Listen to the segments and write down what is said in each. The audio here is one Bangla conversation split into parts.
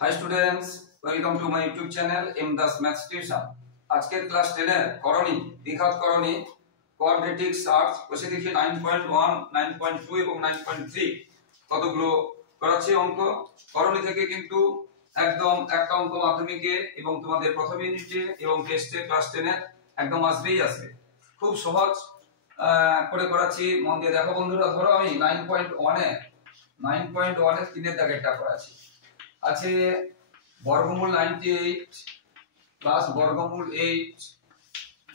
Hi students, welcome to my YouTube channel Emdas maths tuition. আজকের ক্লাস 10 এর করণী দ্বিঘাত করণী কোয়াড্রেটিক সার্চ বসে দেখি 9.1 9.2 এবং 9.3 কতগুলো করাচ্ছি অঙ্ক। করণী থেকে কিন্তু একদম একটা অঙ্ক মাধ্যমিকে এবং তোমাদের প্রথম ইউনিটে এবং টেস্টে ক্লাস 10 এ একদম আসবে। খুব সহজ করে করাচ্ছি, মন দিয়ে দেখো বন্ধুরা। ধরো আমি 9.1 এর 3 এর দাগেরটা করাচ্ছি। আছে বর্গমূল 98 প্লাস বর্গমূল 8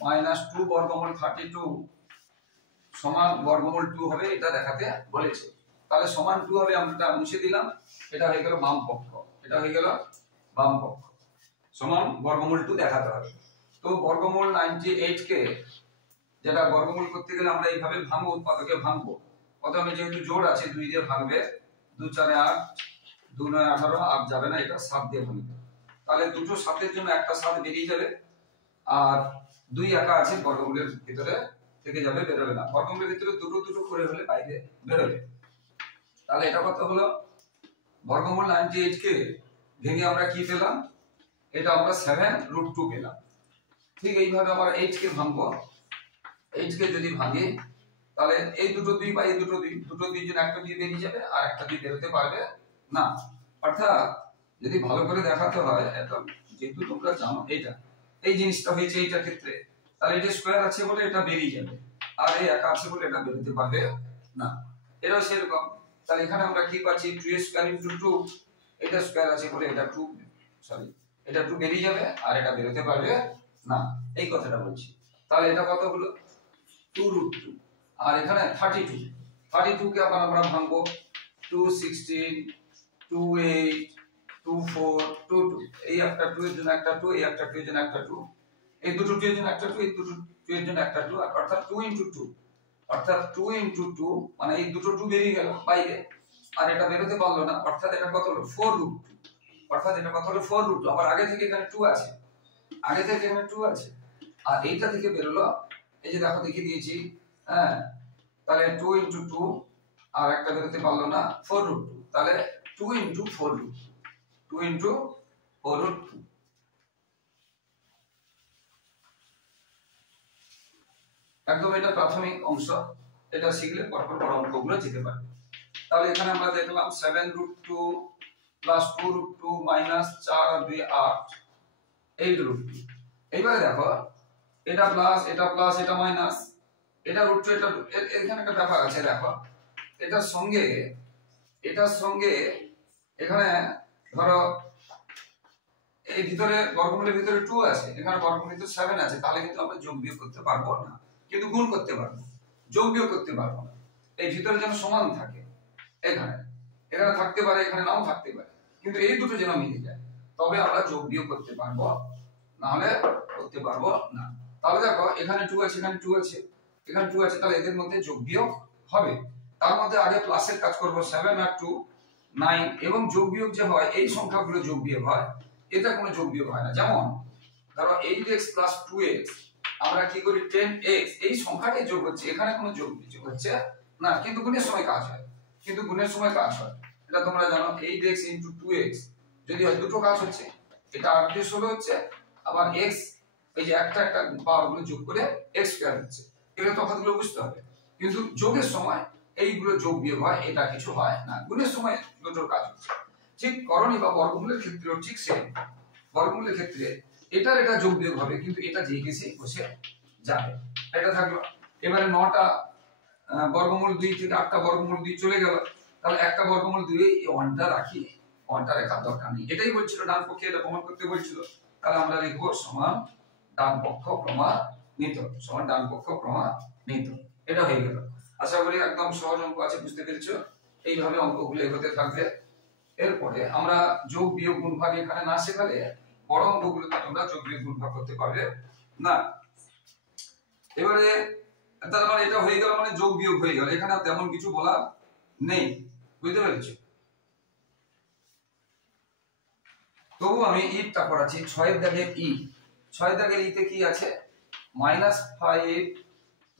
মাইনাস 2 বর্গমূল 32 সমান বর্গমূল 2 হবে, এটা দেখাতে বলেছে। তাহলে সমান 2 হবে, আমরা মুছে দিলাম, এটা হয়ে গেল বাম পক্ষ, সমান বর্গমূল 2 দেখাতে হবে। তো বর্গমূল 98 কে যেটা বর্গমূল করতে গেলে আমরা এইভাবে ভাঙবো, উৎপাদকে ভাঙবো। প্রথমে যেহেতু জোড় আছে 2 দিয়ে ভাঙবে, 2 4 8 2 9 18 আর যাবে না, এটা 7 দিয়ে ভাঙবে। তাহলে দুটো 7 এর জন্য একটা 7 বেরিয়ে যাবে, আর 2 একা আছে বর্গমূলের ভিতরে থেকে যাবে, বেরোবে না। বর্গমূলের ভিতরে দুটো করে হলে বাইরে বেরোবে। তাহলে এটা কত হলো? বর্গমূল 98 কে ভেঙে আমরা কি পেলাম? এটা আমরা 7√2 পেলাম। ঠিক এইভাবে আমরা 8 কে ভাঙবো। 8 কে যদি ভাঙি তাহলে এই দুটো 2 বা এই দুটো 2 জন্য একটা 2 বেরিয়ে যাবে, আর একটা 2 বেরোতে পারবে না। অর্থাৎ যদি ভালো করে দেখাতে হয়, এটা যেহেতু তোমরা জানো এটা এই জিনিসটা হয়েছে এইটার ক্ষেত্রে, তাহলে এটা স্কয়ার আছে বলে এটা বেরিয়ে যাবে, আর এই একা আছে বলে এটা বেরোতে পারবে না। এটাও সেরকম। তাহলে এখানে আমরা কি পাচ্ছি? 2 স্কয়ার ইনটু 2, এটা স্কয়ার আছে বলে এটা 2 বেরিয়ে যাবে, আর এটা বেরোতে পারবে না, এই কথাটা বলছি। তাহলে এটা কত হলো? 2√2। আর এখানে 32 কে আবার আমরা ভাঙবো, 2 16 2 8 2 4 2 2, এই একটা 2 এর জন্য একটা 2, এই একটা 2 এর জন্য একটা 2, এই দুটো 2 এর জন্য একটা 2, এই দুটো 2 এর জন্য একটা 2, অর্থাৎ 2 * 2, অর্থাৎ 2 * 2 মানে এই দুটো 2 বেরিয়ে গেল বাইরে, আর এটা বেরোতে পারলো না, অর্থাৎ এটা কত হলো? 4√2। আবার আগে থেকে এখানে 2 আছে, আর এইটা থেকে বেরোলো, এই যে দেখো দেখিয়ে দিয়েছি, হ্যাঁ। তাহলে 2 * 2 আর একটা বেরোতে পারলো না, 4√2। তাহলে 2 * 4√2 একদম এটা প্রাথমিক অংশ, এটা শিখলে পরপর বড় অঙ্কগুলো যেতে পারবে। তাহলে এখানে আমরা দেখলাম 7√2 প্লাস 2√2 মাইনাস 4 আর 2 8 8√2। এইবারে দেখো এটা প্লাস এটা মাইনাস, এটা √2, এটা এখানে একটা ব্যাপার আছে। দেখো এটার সঙ্গে এখানে ধরো এই ভিতরে বর্গমূলের ভিতরে 2 আছে, এখানে বর্গমূলের ভিতরে 7 আছে, তাহলে কিন্তু আমরা যোগ বিয়োগ করতে পারবো না, কিন্তু গুণ করতে পারবো, যোগ বিয়োগ করতে পারবো না। এই ভিতরে যেন সমান থাকে, এখানে থাকতে পারে, এখানে নাও থাকতে পারে, কিন্তু এই দুটো যেন মিলে যায়, তবে আমরা যোগ বিয়োগ করতে পারবো, না হলে করতে পারবো না। তাহলে দেখো এখানে 2 আছে, এখানে 2 আছে, এখানে 2 আছে, তাহলে এদের মধ্যে যোগ বিয়োগ হবে। তার মধ্যে আগে প্লাসের কাজ করব, 7 আর 2 9, এবং যোগ বিয়োগ যে হয় এই সংখ্যাগুলো যোগ বিয়োগ হয়, এটা কোনো যোগ বিয়োগ হয় না। যেমন ধরো 8x + 2x, আমরা কি করি 10x, এই সংখ্যাটাই যোগ হচ্ছে, এখানে কোনো যোগ বিয়োগ হচ্ছে না, কিন্তু গুণের সময় কাজ হয়, এটা তোমরা জানো। 8x * 2x যদি হয়, দুটো কাজ হচ্ছে, এটা 8 হচ্ছে, আবার x এই যে একটা পাওয়ার গুলো যোগ করে x² হচ্ছে, এগুলো তফাৎগুলো বুঝতে হবে। কিন্তু যোগের সময় এইগুলো যোগ বিয়োগ হয়, এটা কিছু হয় না, গুণের সময় দুটোর কাজ হচ্ছে। ঠিক করণী বা বর্গমূলের ক্ষেত্রেও ঠিক সেম। বর্গমূলের ক্ষেত্রে এটা যোগ বিয়োগ হবে, কিন্তু এটা যে কেসে বসে যাবে, এটা থাকলো। এবারে 9টা বর্গমূল 2 থেকে 8টা বর্গমূল 2 চলে গেল, তাহলে একটা বর্গমূল 2 এই 1টা রাখি, 1টা রেখার দরকার নেই, এটাই বলছিল ডান পক্ষে, এটা প্রমাণ করতে বলছিল। তাহলে আমরা লিখবো সমান ডান পক্ষ প্রমাণিত, এটা হয়ে গেল। আশা করি একদম সহজ অঙ্ক আছে, বুঝতে পেরেছো। এইভাবে অঙ্কগুলো এগোতে থাকবে। এরপরে আমরা যোগ বিয়োগ গুণভাগ এখানে না শেখালে বড় অঙ্কগুলোতে তোমরা যোগ বিয়োগ গুণভাগ করতে পারবে না। এবারে তার মানে এটা হয়ে গেল, মানে যোগ বিয়োগ হয়ে গেল, এখানে তেমন কিছু বলা নেই, বুঝতে পেরেছো। তবু আমি ইটা করাচ্ছি 6 এর দাগের ইতে কি আছে? -5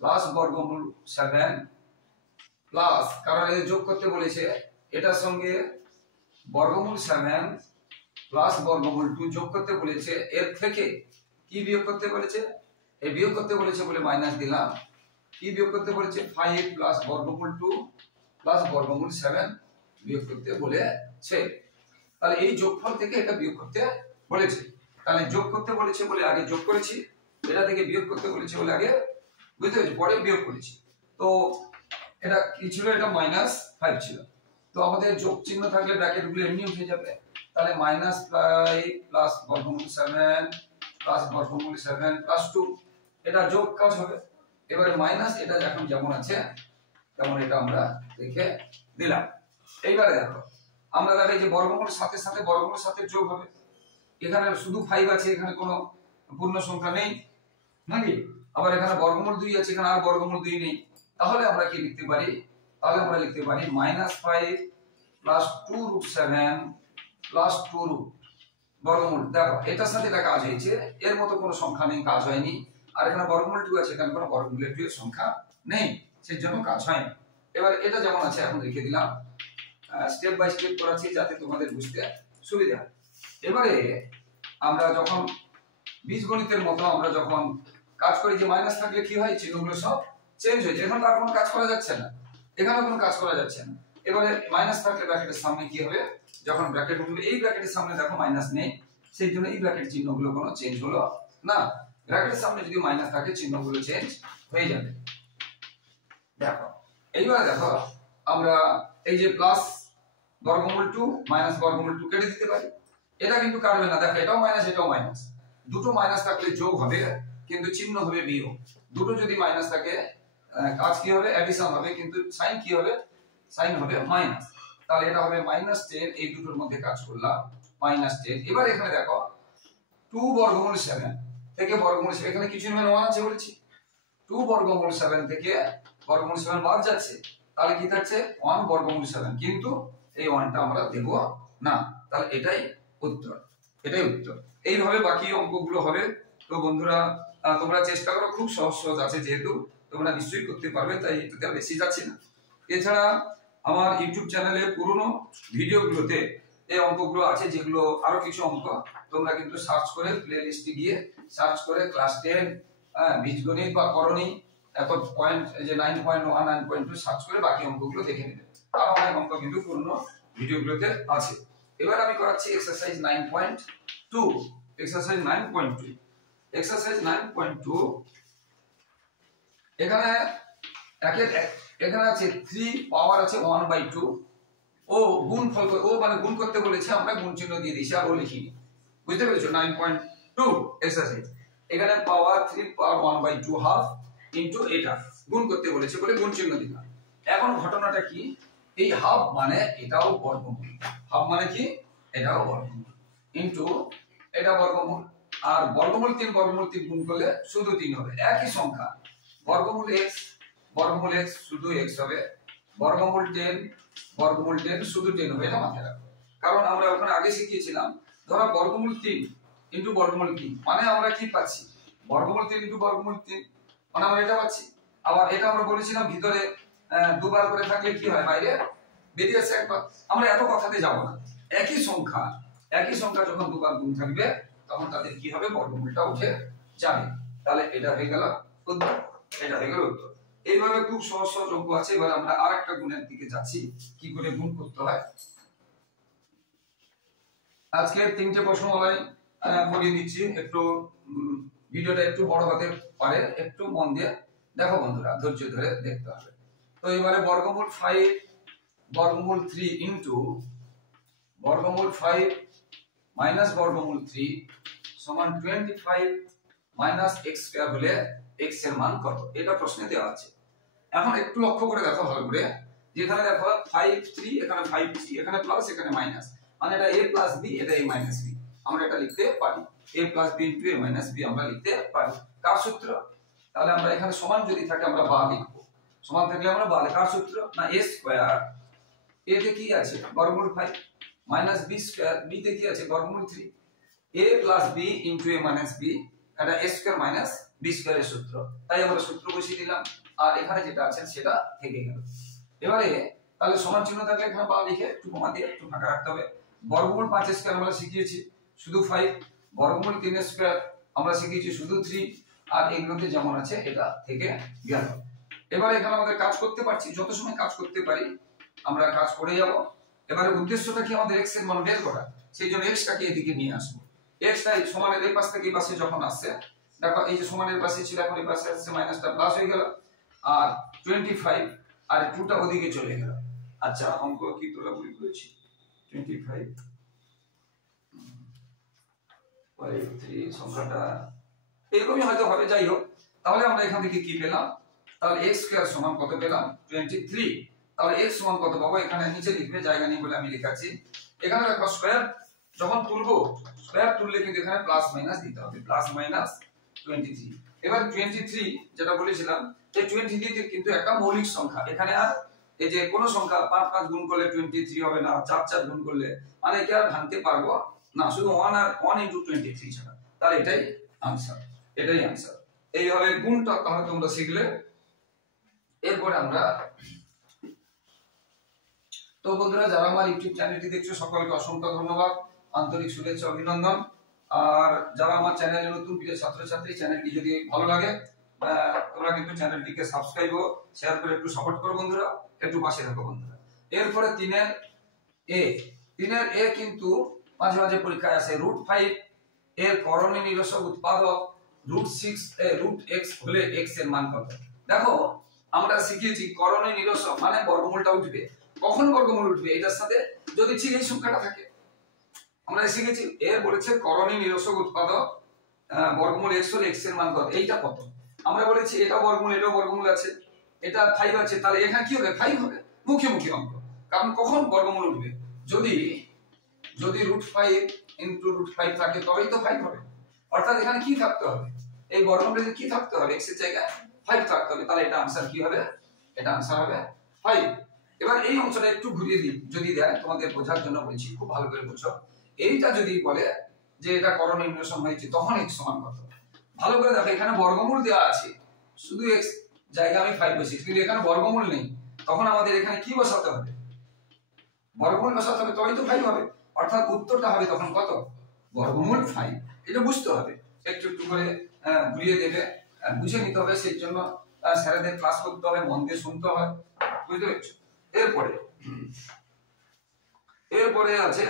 প্লাস বর্গমূল 7 প্লাস, কারণ এই যোগ করতে বলেছে, এটার সঙ্গে বর্গমূল 7 প্লাস বর্গমূল 2 যোগ করতে বলেছে, এর থেকে কি বিয়োগ করতে বলেছে, এই বিয়োগ করতে বলেছে বলে মাইনাস দিলাম, কি বিয়োগ করতে বলেছে 5 প্লাস বর্গমূল 2 প্লাস বর্গমূল 7 বিয়োগ করতে বলেছে। তাহলে এই যোগফল থেকে এটা বিয়োগ করতে বলেছে, তাহলে যোগ করতে বলেছে বলে আগে যোগ করেছি, এটা থেকে বিয়োগ করতে বলেছে বলে আগে বুঝতে পেরেছি পরে বিয়োগ করেছি। তো এটা কি ছিল, এটা -5 ছিল, তো আমাদের যোগ চিহ্ন থাকলে ব্র্যাকেট গুলো এমনি উঠে যাবে, তাহলে -5 প্লাস বর্গমূল 7 প্লাস বর্গমূল 7 প্লাস 2, এটা যোগ কাজ হবে। এবারে মাইনাস এটা এখন যেমন আছে তেমন এটা আমরা রেখে দিলাম। এইবারে দেখো আমরা দেখাই যে বর্গমূল সাথে সাথে বর্গমূল সাথে যোগ হবে, এখানে শুধু 5 আছে, এখানে কোনো পূর্ণ সংখ্যা নেই নাকি, আবার এখানে বর্গমূল 2 আছে, এখানে আর বর্গমূল 2 নেই, তাহলে আমরা কি লিখতে পারি, তাহলে আমরা লিখতে পারি -5 প্লাস 2√7 প্লাস 2 বর্গমূল। দেখো এটার সাথে এটা কাজ হয়েছে, এর মতো কোনো সংখ্যা নেই, কাজ হয়নি, আর এখানে বর্গমূল 2 আছে, এখানে কোনো বর্গমূলের 2 এর সংখ্যা নেই, সেই জন্য কাজ হয়নি। এবার এটা যেমন আছে এখন রেখে দিলাম, স্টেপ বাই স্টেপ করাচ্ছি যাতে তোমাদের বুঝতে সুবিধা হয়। এবারে আমরা যখন বীজগণিতের মতো আমরা যখন কাজ করি, যে মাইনাস থাকলে কি হয়, চিহ্নগুলো সব চেঞ্জ হয়ে যায়, এখন আর কোনো কাজ করা যাচ্ছে না, এখানে কোনো কাজ করা যাচ্ছে না। এবারে মাইনাস থাকলে ব্র্যাকেটের সামনে কি হবে, যখন ব্র্যাকেট উঠবে, এই ব্র্যাকেটের সামনে দেখো মাইনাস নেই, সেই জন্য এই ব্র্যাকেট চিহ্নগুলো কোনো চেঞ্জ হলো না, ব্র্যাকেটের সামনে যদি মাইনাস থাকে চিহ্নগুলো চেঞ্জ হয়ে যাবে। দেখো এইবার দেখো আমরা এই যে প্লাস বর্গমূল 2 মাইনাস বর্গমূল 2 কেটে দিতে পারি, এটা কিন্তু কাটবে না, দেখো এটাও মাইনাস এটাও মাইনাস, দুটো মাইনাস থাকলে যোগ হবে কিন্তু চিহ্ন হবে বিয়োগ, দুটো যদি মাইনাস থাকে কাজ কি হবে, অ্যাডিশন হবে, কিন্তু সাইন কি হবে, সাইন হবে মাইনাস, তাহলে এটা হবে -10, এই দুটোর মধ্যে কাজ করলাম -10। এবার এখানে দেখো 2 বর্গমূল 7 থেকে বর্গমূল 7, এখানে কিছু নেই 1 আছে বলেছি, 2 বর্গমূল 7 থেকে বর্গমূল 7 বাদ যাচ্ছে, তাহলে কি থাকছে 1 বর্গমূল 7, কিন্তু এই 1টা আমরা দেব না, তাহলে এটাই উত্তর, এটাই উত্তর। এইভাবে বাকি অঙ্কগুলো হবে। তো বন্ধুরা তোমরা চেষ্টা করো, খুব সহজ সহজ আছে যেহেতু তোমরা নিশ্চয়ই করতে পারবে, তাই এটাতে বেশি যাচ্ছে না। এছাড়া আমার ইউটিউব চ্যানেলে পুরনো ভিডিওগুলোতে এই অঙ্কগুলো আছে, যেগুলো আরো কিছু অঙ্ক তোমরা কিন্তু সার্চ করে প্লে লিস্টে গিয়ে সার্চ করে ক্লাস 10 বীজগণিত বা করণী এত পয়েন্ট যে 9.1 9.2 সার্চ করে বাকি অঙ্কগুলো দেখে নেবে, আর অনেক অঙ্ক কিন্তু পুরনো ভিডিওগুলোতে আছে। এবার আমি করাচ্ছি এক্সারসাইজ 9.2, এক্সারসাইজ 9.2, এক্সারসাইজ 9.2। এখানে এখানে আছে 3 পাওয়ার আছে 1/2, ও গুণফল, ও মানে গুণ করতে বলেছে, আমরা গুণ চিহ্ন দিয়ে দিয়েছি আর ও লিখিনি, বুঝতে পেরেছো। 9.2 এক্সারসাইজ, এখানে পাওয়ার 3 পাওয়ার 1/2 হাফ ইনটু এটা গুণ করতে বলেছে বলে গুণ চিহ্ন দিলাম। এখন ঘটনাটা কি, এই হাফ মানে এটাও বর্গমূল, হাফ মানে কি এটাও বর্গমূল, ইনটু এটা বর্গমূল, আর বর্গমূল 3 গুণ করলে শুধু 3 হবে, একই সংখ্যা, বর্গমূল x শুধু x হবে, বর্গমূল 10 শুধু 10 হবে, এটা মাথায় রাখো, কারণ আমরা ওখানে আগে শিখিয়েছিলাম, ধরো বর্গমূল 3 ইনটু বর্গমূল 3 মানে আমরা কি পাচ্ছি, বর্গমূল 3 ইনটু বর্গমূল 3 মানে আমরা এটা পাচ্ছি। আবার এটা আমরা বলেছিলাম ভিতরে দুবার করে থাকলে কি হয়, বাইরে বেরিয়ে আসে একবার, আমরা এত কথাতে যাব না, একই সংখ্যা যখন দুবার গুণ থাকবে তখন তাদের কি হবে, বর্গমূলটা উঠে যাবে, তাহলে এটা হয়ে গেল উত্তর, এটা হয়ে গেল উত্তর। এইভাবে খুব সহজ সহজ অঙ্ক আছে। এবার আমরা আরেকটা গুণের দিকে যাচ্ছি, কি করে গুণ করতে হয়। আজকে 3টে প্রশ্নমালাই করিয়ে দিচ্ছি, একটু ভিডিওটা একটু বড় হতে পারে, একটু মন দিয়ে দেখো বন্ধুরা, ধৈর্য ধরে দেখতে হবে। তো এবারে বর্গমূল 5 বর্গমূল 3 ইনটু বর্গমূল 5 মাইনাস বর্গমূল 3 সমান 25 মাইনাস x স্কয়ার হলে x এর মান কত, এটা প্রশ্নে দেওয়া আছে। এখন একটু লক্ষ্য করে দেখো ভালো করে, যেখানে দেখো 5 3 এখানে 5 3 এখানে প্লাস এখানে মাইনাস, মানে এটা a প্লাস b এটা a মাইনাস b, আমরা এটা লিখতে পারি a plus b into a minus b আমরা লিখতে পারি। কার সূত্র, তাহলে আমরা এখানে সমান যদি থাকে আমরা বা লিখব, সমান থাকলে আমরা বা, কার সূত্র না a স্কয়ার, a তে কি আছে বর্গমূল 5 মাইনাস b স্কয়ার, b তে কি আছে বর্গমূল 3, a plus b into a minus b, এটা a স্কয়ার মাইনাস b স্কয়ারের সূত্র, তাই আমরা সূত্র বসিয়ে দিলাম, আর এখানে যেটা আছে সেটা থেকে গেল। এবারে তাহলে সমান চিহ্ন থাকলে এখানে বা লিখে একটু কমা দিয়ে একটু ফাঁকা রাখতে হবে, বর্গমূল 5 স্কয়ার আমরা শিখিয়েছি শুধু 5, বর্গমূল 3 স্কয়ার আমরা শিখিয়েছি শুধু 3, আর এগুলোতে যেমন আছে এটা থেকে গেল। এবারে এখানে আমাদের কাজ করতে পারছি, যত সময় কাজ করতে পারি আমরা কাজ করে যাব। এবারে উদ্দেশ্যটা কি আমাদের x এর মান বের করা, সেই জন্য x টাকে এদিকে নিয়ে আসবো। x টা সমানের এই পাশ থেকে এই পাশে যখন আসছে, দেখো এই যে সমানের পাশে ছিল এখন এই পাশে আসছে, মাইনাসটা প্লাস হয়ে গেল, আর 25 আর 2 টা ওদিকে চলে গেল। আচ্ছা অঙ্ক কি তোলা ভুল করেছি, 25 3 সংখ্যাটা এরকমই হয়তো হবে, যাই হোক। তাহলে আমরা এখান থেকে কি পেলাম, তাহলে x স্কয়ার সমান কত পেলাম 23। তাহলে x সমান কত পাবো, এখানে নিচে লিখবে, জায়গা নেই বলে আমি লিখাচ্ছি। এখানে দেখো স্কয়ার যখন তুলবো, স্কয়ার তুললে কিন্তু এখানে প্লাস মাইনাস দিতে হবে, প্লাস মাইনাস 23। এবার 23 যেটা বলেছিলাম, এই 23 কিন্তু একটা মৌলিক সংখ্যা, এখানে আর এই যে কোন সংখ্যা 5 5 গুণ করলে 23 হবে না, 4 4 গুণ করলে, মানে কি আর ভাঙতে পারবো না, শুধু 1 আর 1 * 23 ছাড়া। তাহলে এটাই आंसर, এটাই आंसर। এইভাবে গুণটা তাহলে তোমরা শিখলে। এরপরে আমরা, তো বন্ধুরা যারা আমার ইউটিউব চ্যানেলটি দেখছো সকলকে অসংখ্য ধন্যবাদ, আন্তরিক শুভেচ্ছা অভিনন্দন। আর যারা আমার চ্যানেলে নতুন প্রিয় ছাত্রছাত্রী, চ্যানেলটি যদি ভালো লাগে তোমরা কিন্তু চ্যানেলটিকে সাবস্ক্রাইব ও শেয়ার করে একটু সাপোর্ট করো বন্ধুরা, একটু পাশে থাকো বন্ধুরা। এরপরে 3 এর এ কিন্তু মাঝে মাঝে পরীক্ষায় আসে, √5 এর করণীয় নিরসক উৎপাদক √6 হলে x এর মান কত। দেখো আমরা শিখেছি করণীয় নিরসক মানে বর্গমূলটা উঠবে, কখন বর্গমূল উঠবে, এটার সাথে যদি ঠিক এই সংখ্যাটা থাকে। আমরা শিখেছি এর বলেছে করণীয় নিরসক উৎপাদক বর্গমূল x হলে x এর মান কত, এইটা কত। আমরা বলেছি এটা বর্গমূল, এটাও বর্গমূল আছে, এটা 5 আছে, তাহলে এখানে কি হবে 5 হবে, মুখে মুখে অঙ্ক। কারণ কখন বর্গমূল উঠবে, যদি √5 * √5 থাকে তবেই তো 5 হবে। অর্থাৎ এখানে কি থাকতে হবে, এই বর্গমূলে কি থাকতে হবে, x এর জায়গায় 5 থাকতে হবে, তাহলে এটা आंसर কি হবে, এটা आंसर হবে 5। এবার এই অংশটা একটু ঘুরিয়ে দিই, যদি দেয় তোমাদের বোঝার জন্য বলছি, খুব ভালো করে বুঝো। এইটা যদি বলে যে এটা করণীয় নিরসন হয়েছে তখন x সমান কত, ভালো করে দেখো এখানে বর্গমূল দেওয়া আছে, শুধু x জায়গায় আমি 5 বসিয়েছি, কিন্তু এখানে বর্গমূল নেই, তখন আমাদের এখানে কি বসাতে হবে, বর্গমূল বসাতে হবে, তবেই তো 5 হবে। অর্থাৎ উত্তরটা হবে তখন কত, বর্গমূল 5। এটা বুঝতে হবে, একটু একটু করে ঘুরিয়ে দেবে, বুঝে নিতে হবে, সেই জন্য স্যারেদের ক্লাস করতে হবে, মন দিয়ে শুনতে হবে, বুঝতে পেরেছো। এরপরে আছে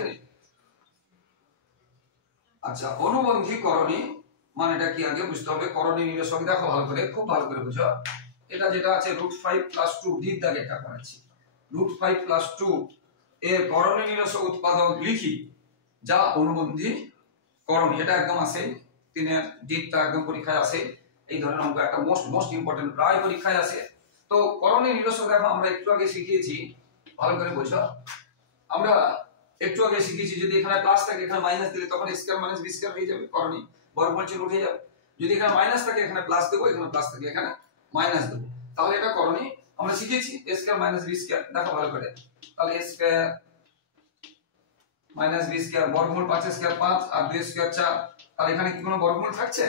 আচ্ছা অনুবন্ধী করণী, মানে এটা কি আগে বুঝতে হবে। করণীয় নিরসক দেখো ভালো করে, খুব ভালো করে বুঝো। এটা যেটা আছে √5 + 2 ডির দাগে এটা করেছি, √5 + 2 এর করণীয় নিরসক উৎপাদক লিখি যা অনুবন্ধী করণী, এটা একদম আছে 3 এর ডিটা একদম পরীক্ষায় আসে, এই ধরনের অঙ্ক একটা মোস্ট ইম্পর্টেন্ট, প্রায় পরীক্ষায় আসে। তো করণীয় নিরসক দেখো আমরা একটু আগে শিখিয়েছি, ভালো করে বুঝো। আমরা একটু আগে শিখেছি যদি এখানে প্লাস থাকে এখানে মাইনাস দিলে তখন a² - b² হয়ে যাবে, করণী বর্গমূল চিহ্ন উঠে যাবে। যদি এখানে মাইনাস থাকে এখানে প্লাস দেব, এখানে প্লাস থাকে এখানে মাইনাস দেব, তাহলে এটা করণী আমরা শিখেছি a² - b²। দেখো ভালো করে, তাহলে a² - b² বর্গমূল 5² 5 আর 2² 4, তাহলে এখানে কি কোনো বর্গমূল থাকছে,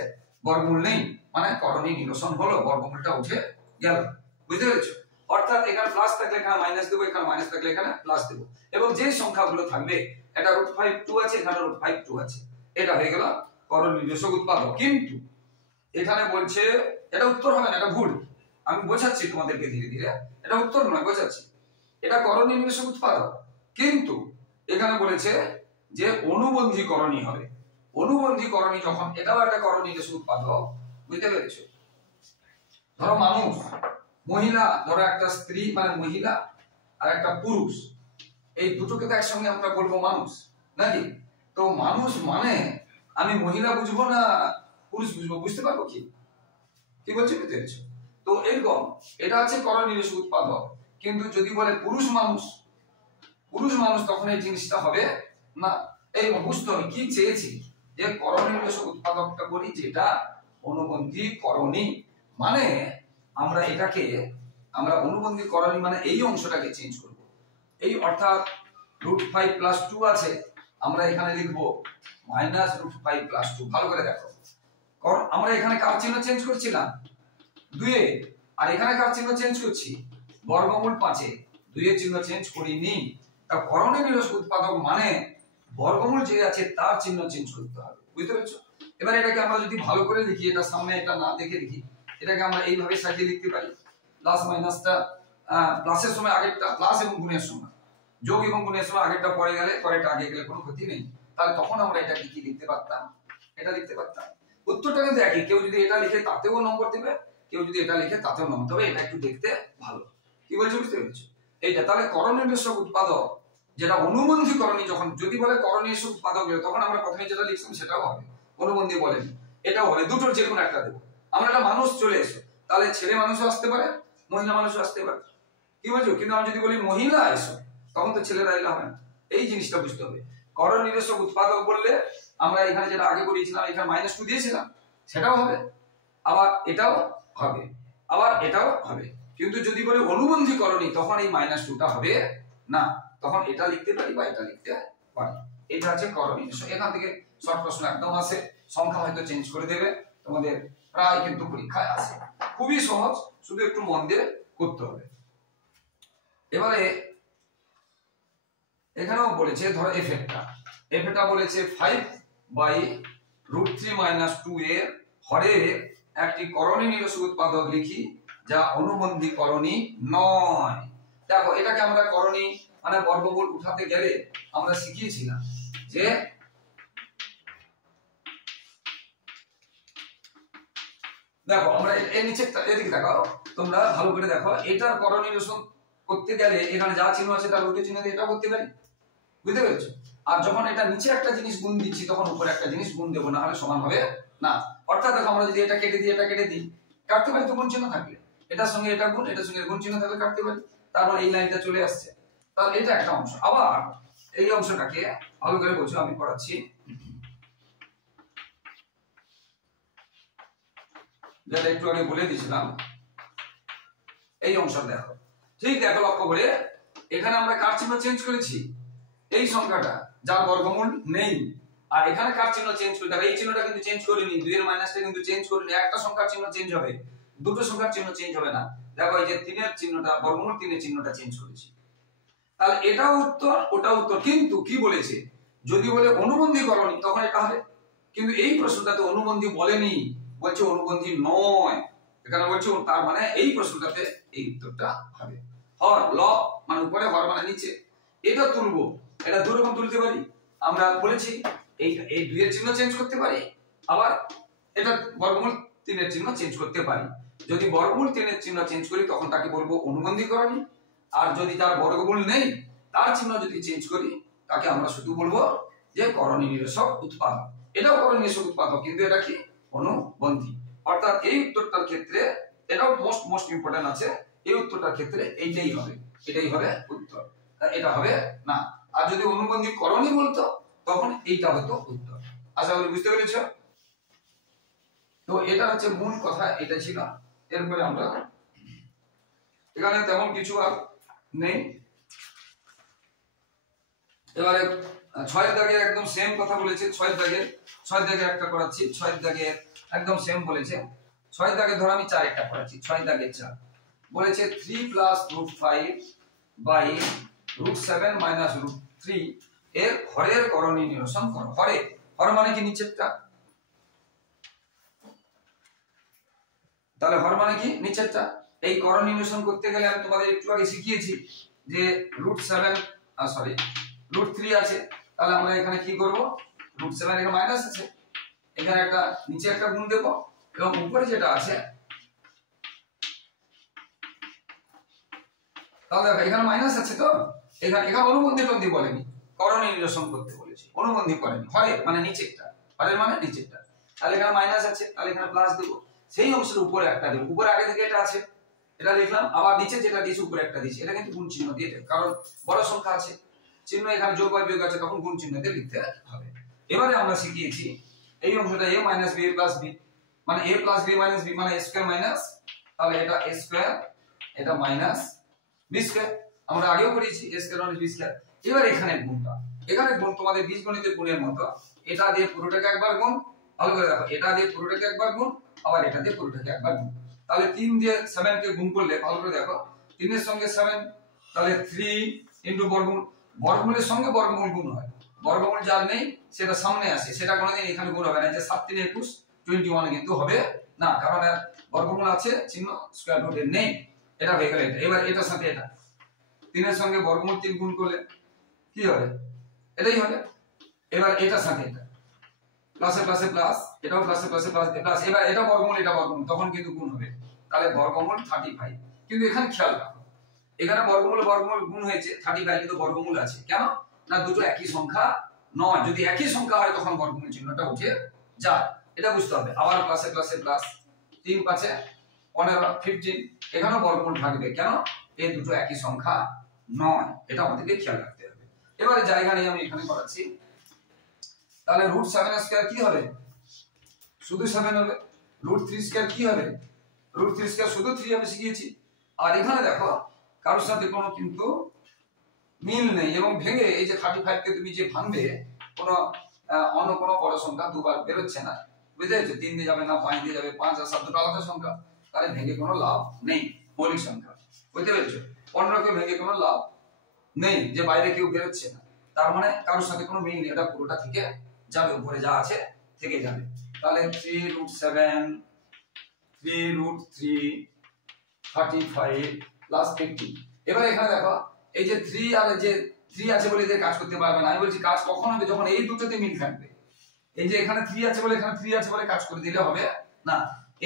বর্গমূল নেই, মানে করণী নিরসন হলো, বর্গমূলটা উঠে গেল, বুঝতে পেরেছো। অর্থাৎ এখানে প্লাস থাকলে এখানে মাইনাস দেব, এখানে মাইনাস থাকলে এখানে প্লাস দেব, এবং যে সংখ্যাগুলো থাকবে, এটা √5 2 আছে, এখানে √5 2 আছে, এটা হয়ে গেল করণীয় নিরসক উৎপাদক। কিন্তু এখানে বলছে এটা উত্তর হবে না, এটা ভুল, আমি বোঝাচ্ছি তোমাদেরকে ধীরে ধীরে, এটা উত্তর নয়, বোঝাচ্ছি, এটা করণীয় নিরসক উৎপাদক। কিন্তু এখানে বলেছে যে অনুবন্ধী করণী হবে, অনুবন্ধী করণী যখন, এটাও একটা করণীয় নিরসক উৎপাদক, বুঝতে পেরেছো। ধরো মানুষ, মহিলা, ধরো একটা স্ত্রী মানে মহিলা আর একটা পুরুষ, এই দুটোকে তো একসঙ্গে আমরা বলবো মানুষ, নাকি? তো মানুষ মানে আমি মহিলা বুঝবো না পুরুষ বুঝবো, বুঝতে পারবো কি বলছি, বুঝতে পেরেছো। তো এরকম এটা আছে করণীয় নিরসক উৎপাদক। কিন্তু যদি বলে পুরুষ মানুষ তখন এই জিনিসটা হবে না। এই বুঝতে হবে কি চেয়েছি, যে করণীয় নিরসক উৎপাদকটা বলি যেটা অনুবন্ধী করণী, মানে আমরা এটাকে আমরা অনুবন্ধী করণী মানে এই অংশটাকে চেঞ্জ করব, এই অর্থাৎ √5 + 2 আছে, আমরা এখানে লিখবো -√5 + 2। ভালো করে দেখো, কারণ আমরা এখানে কার চিহ্ন চেঞ্জ করছিলাম 2 এ, আর এখানে কার চিহ্ন চেঞ্জ করছি বর্গমূল 5 এ, 2 এর চিহ্ন চেঞ্জ করিনি। তা করণীয় নিরসক উৎপাদক মানে বর্গমূল যে আছে তার চিহ্ন চেঞ্জ করতে হবে, বুঝতে পেরেছো? এবার এটাকে আমরা যদি ভালো করে লিখি, এটা সামনে এটা না দেখে লিখি, এটাকে আমরা এইভাবে সাজিয়ে লিখতে পারি। প্লাস মাইনাসটা প্লাসের সময় আগেরটা, প্লাস এবং গুণের সময়, যোগ এবং গুণের সময় আগেরটা পরে গেলে পরেরটা আগে গেলে কোনো ক্ষতি নেই। তাহলে তখন আমরা এটাকে কি লিখতে পারতাম, এটা লিখতে পারতাম। উত্তরটা কিন্তু একই, কেউ যদি এটা লিখে তাতেও নম্বর দেবে, কেউ যদি এটা লিখে তাতেও নম্বর দেবে। এটা একটু দেখতে ভালো, কি বলছো বুঝতে পেরেছো? এইটা তাহলে করণীয় উৎপাদক যেটা অনুবন্ধী করণী, যখন যদি বলে করণীয় উৎপাদক তখন আমরা প্রথমে যেটা লিখছিলাম সেটাও হবে, অনুবন্ধী বলেনি এটাও হবে, দুটোর যে কোনো একটা দেবো আমরা। একটা মানুষ চলে এসো, তাহলে ছেলে মানুষও আসতে পারে, মহিলা মানুষও আসতে পারে, কি বলছো? কিন্তু আমি যদি বলি মহিলা এসো, তখন তো ছেলেরা এলে হবে না। এই জিনিসটা বুঝতে হবে। করণীয় উৎপাদক বললে আমরা এখানে যেটা আগে করিয়েছিলাম, এখানে -2 দিয়েছিলাম, সেটাও হবে, আবার এটাও হবে, আবার এটাও হবে। কিন্তু যদি বলি অনুবন্ধী করণী, তখন এই -2টা হবে না, তখন এটা লিখতে পারি বা এটা লিখতে পারি। এটা হচ্ছে করণীয়। এখান থেকে শর্ট প্রশ্ন একদম আসে, সংখ্যা হয়তো চেঞ্জ করে দেবে তোমাদের, প্রায় কিন্তু পরীক্ষায় আসে। খুবই সহজ, শুধু একটু মন দিয়ে করতে হবে। এবারে এখানেও বলেছে, ধরো এফটা বলেছে 5/√3 - 2 এর হরে একটি করণী নিরসক উৎপাদক লিখি যা অনুবন্ধী করণী নয়। দেখো এটাকে আমরা করণী মানে বর্গমূল উঠাতে গেলে আমরা শিখিয়েছিলাম যে দেখো আমরা এর নিচে এদিকে দেখাও, তোমরা ভালো করে দেখো, এটার করণী নিরসন করতে গেলে এখানে যা চিহ্ন আছে তার উল্টো চিহ্ন দিয়ে এটা করতে পারি, বুঝতে পেরেছো? আর যখন এটা নিচে একটা জিনিস গুণ দিচ্ছি, তখন উপরে একটা জিনিস গুণ দেবো, না হলে সমান হবে না। অর্থাৎ দেখো আমরা যদি এটা কেটে দিই, এটা কেটে দিই, কাটতে পারি তো গুণ চিহ্ন থাকলে, এটার সঙ্গে এটা গুণ, এটার সঙ্গে গুণ চিহ্ন থাকলে কাটতে পারি, তারপর এই লাইনটা চলে আসছে। তাহলে এটা একটা অংশ। আবার এই অংশটাকে ভালো করে বোঝো, আমি পড়াচ্ছি, যেটা একটু আগে বলে দিয়েছিলাম। এই অংশটা দেখো, ঠিক দেখো, লক্ষ্য করে এখানে আমরা কার চিহ্ন চেঞ্জ করেছি, এই সংখ্যাটা যার বর্গমূল নেই, আর এখানে কার চিহ্ন চেঞ্জ করে, দেখো এই চিহ্নটা কিন্তু চেঞ্জ করিনি, 2 এর মাইনাসটা কিন্তু চেঞ্জ করিনি, একটা সংখ্যার চিহ্ন চেঞ্জ হবে, দুটো সংখ্যার চিহ্ন চেঞ্জ হবে না। দেখো এই যে 3 এর চিহ্নটা, বর্গমূল 3 এর চিহ্নটা চেঞ্জ করেছি। তাহলে এটাও উত্তর, ওটাও উত্তর, কিন্তু কি বলেছে, যদি বলে অনুবন্ধী করণী তখন এটা হবে, কিন্তু এই প্রশ্নটাতে অনুবন্ধী বলেনি, বলছে অনুবন্ধী নয়, এখানে বলছে, তার মানে এই প্রশ্নটাতে এই উত্তরটা হবে। হর ল মানে উপরে, হর মানে নিচে, এটা তুলবো, এটা দুই রকম তুলতে পারি। আমরা বলেছি এই 2 এর চিহ্ন চেঞ্জ করতে পারি, আবার এটা বর্গমূল 3 এর চিহ্ন চেঞ্জ করতে পারি। যদি বর্গমূল 3 এর চিহ্ন চেঞ্জ করি, তখন তাকে বলবো অনুবন্ধী করণী, আর যদি তার বর্গমূল নেই, তার চিহ্ন যদি চেঞ্জ করি, তাকে আমরা শুধু বলবো যে করণী নিরসক উৎপাদক। এটাও করণী নিরসক উৎপাদক, কিন্তু এটা কি অনুবন্ধী। অর্থাৎ এই উত্তরটার ক্ষেত্রে এটাও মোস্ট ইম্পর্টেন্ট আছে, এই উত্তরটার ক্ষেত্রে এইটাই হবে, এটাই হবে উত্তর, এটা হবে না। আর যদি অনুবন্ধী করণী বলতো, তখন এইটা হতো উত্তর। আশা করি বুঝতে পেরেছো। তো এটা হচ্ছে মূল কথা, এটা ছিল। এরপরে আমরা এখানে তেমন কিছু আর নেই। এবারে 6 দাগে একদম সেম কথা বলেছে, 6 দাগে একটা করাচ্ছি, 6 দাগে একদম সেম বলেছে। 6 দাগে ধর আমি 4 একটা করাচ্ছি, 6 দাগে 4 বলেছে 3 + √5/√7 - √3 এর হরের করণী নিরসন করো। হর মানে কি নিচেরটা, তাহলে হর মানে কি নিচেরটা। এই করণী নিরসন করতে গেলে আমি তোমাদের একটু আগে শিখিয়েছি যে √3 আছে, তাহলে আমরা এখানে কি করব, √7 এর মাইনাস আছে, এখানে একটা নিচে একটা গুণ দেব, এবং উপরে যেটা আছে, তাহলে এখানে মাইনাস আছে, তো এখানে অনুবন্ধী বলেনি, করণী নিরসন করতে বলেছি, অনুবন্ধী করেনি। হরে মানে নিচেরটা, হরের মানে নিচেরটা, তাহলে এখানে মাইনাস আছে, তাহলে এখানে প্লাস দেব, সেই অংশের উপরে একটা দেব, উপরে আগে থেকে এটা আছে, এটা লিখলাম, আবার নিচে যেটা দিয়েছি উপরে একটা দিয়েছি, এটা কিন্তু গুণ চিহ্ন দিয়ে, কারণ বড় সংখ্যা আছে, চিহ্ন এখানে যোগ বা বিয়োগ আছে, তখন গুণ চিহ্ন দিয়ে লিখতে হবে। এবারে আমরা শিখিয়েছি এই অংশটা a - b + b, মানে a + b - b মানে a স্কয়ার মাইনাস, তাহলে এটা a স্কয়ার, এটা মাইনাস b স্কয়ার, আমরা আগেও করেছি a স্কয়ার - b স্কয়ার। এবার এখানে গুণটা, এখানে গুণ তোমাদের বীজগণিতের গুণের মতো, এটা দিয়ে পুরোটাকে একবার গুণ, ভালো করে দেখো, এটা দিয়ে পুরোটাকে একবার গুণ, আবার এটা দিয়ে পুরোটাকে একবার গুণ। তাহলে 3 দিয়ে 7 কে গুণ করলে, ভালো করে দেখো, 3 এর সঙ্গে 7, তাহলে 3 * বর্গমূল, বর্গমূলের সঙ্গে বর্গমূল গুণ হয়, বর্গমূল যার নেই সেটা সামনে আসে, সেটা কোনোদিন এখানে গুণ হবে না। যে 7 3 21 21 কিন্তু হবে না, কারণ বর্গমূল আছে, চিহ্ন স্কয়ার রুট এর নেই। এটা হয়ে গেল এটা। এবার এটার সাথে এটা 3 এর সঙ্গে বর্গমূল 3 গুণ করলে কি হবে, এটাই হবে। এবার এটার সাথে এটা প্লাসে প্লাসে প্লাস, এটাও প্লাসে প্লাসে প্লাস প্লাস, এবার এটা বর্গমূল এটা বর্গমূল, তখন কিন্তু গুণ হবে। তাহলে বর্গমূল 35। কিন্তু এখানে খেয়াল রাখো, এখানে বর্গমূল বর্গমূল গুণ হয়েছে, 35 কিন্তু বর্গমূল আছে। কেন না, দুটো একই সংখ্যা নয়। যদি একই সংখ্যা হয় তখন বর্গমূল চিহ্নটা উঠে যায়, এটা বুঝতে হবে। আবার প্লাসে প্লাসে প্লাস, 3 5 15 15, এখানেও বর্গমূল থাকবে। কেন, এই দুটো একই সংখ্যা নয়, এটা আমাদেরকে খেয়াল রাখতে হবে। এবারে জায়গা নিয়ে আমি এখানে করাচ্ছি। তাহলে √7 স্কয়ার কি হবে, শুধু 7 হবে। √3 স্কয়ার কি হবে, √3 স্কয়ার শুধু 3 আমি শিখিয়েছি। আর এখানে দেখো কারোর সাথে কোনো কিন্তু মিল নেই, এবং ভেঙে এই যে 35 কে তুমি যে ভাঙবে, কোনো অন্য কোনো বড় সংখ্যা দুবার বেরোচ্ছে না, বুঝতে পেরেছো? 3 দিয়ে যাবে না, 5 দিয়ে যাবে, 5 আর 7 দুটো আলাদা সংখ্যা, তাহলে ভেঙে কোনো লাভ নেই, মৌলিক সংখ্যা, বুঝতে পেরেছো? 15 কে ভেঙে কোনো লাভ নেই, যে বাইরে কেউ বেরোচ্ছে না, তার মানে কারোর সাথে কোনো মিল নেই, এটা পুরোটা থেকে যাবে, উপরে যা আছে থেকে যাবে। তাহলে 3√7 3√3 35 প্লাস 50। এবার এখানে দেখো এই যে 3 আর যে 3 আছে বলে এদের কাজ করতে পারবে না। আমি বলছি কাজ কখন হবে, যখন এই দুটোতে মিল থাকবে। এই যে এখানে 3 আছে বলে এখানে 3 আছে বলে কাজ করে দিলে হবে না।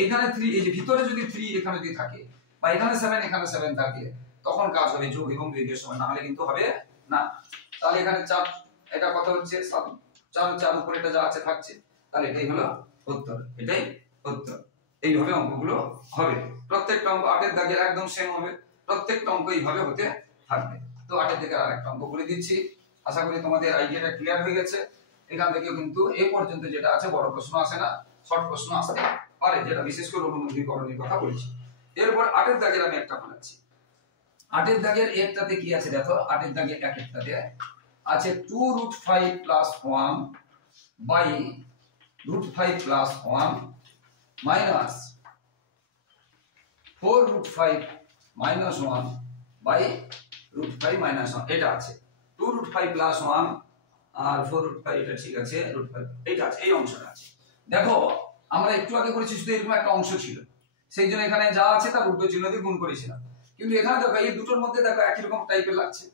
এখানে 3, এই যে ভিতরে যদি 3 এখানে যদি থাকে, বা এখানে 7 এখানে 7 থাকে, তখন কাজ হবে যোগ এবং বিয়োগের সময়, না হলে কিন্তু হবে না। তাহলে এখানে 4, এটা কত হচ্ছে 7, 4 উপরে এটা যা আছে থাকছে, তাহলে এটাই হলো উত্তর, এটাই উত্তর। এইভাবে অঙ্কগুলো হবে, প্রত্যেকটা অঙ্ক 8 এর দাগের একদম সেম হবে, প্রত্যেকটা অঙ্ক এইভাবে হতে থাকবে। তো 8 এর দিকে আরেকটা অঙ্ক করে দিচ্ছি, আশা করি তোমাদের আইডিয়াটা ক্লিয়ার হয়ে গেছে। এখান থেকে কিন্তু এই পর্যন্ত যেটা আছে বড় প্রশ্ন আসে না, শর্ট প্রশ্ন আসতে পারে, যেটা বিশেষ করে অনুমতিকরণের কথা বলছি। এরপর 8 এর দাগের আমি একটা বানাচ্ছি। 8 এর দাগের একটাতে কি আছে দেখো, 8 এর দাগের একটাতে আছে 2√5 + 1 বাই √5 + 1 মাইনাস 4√5 - 1 বাই √5 - 1, এটা আছে। 2√5 + 1 আর 4√5, এটা ঠিক আছে, √5 এটা আছে, এই অংশটা আছে। দেখো আমরা একটু আগে করেছি শুধু এরকম একটা অংশ ছিল, সেই জন্য এখানে যা আছে তার উল্টো চিহ্ন দিয়ে গুণ করেছিলাম। কিন্তু এখানে দেখো এই দুটোর মধ্যে দেখো একই রকম টাইপের লাগছে,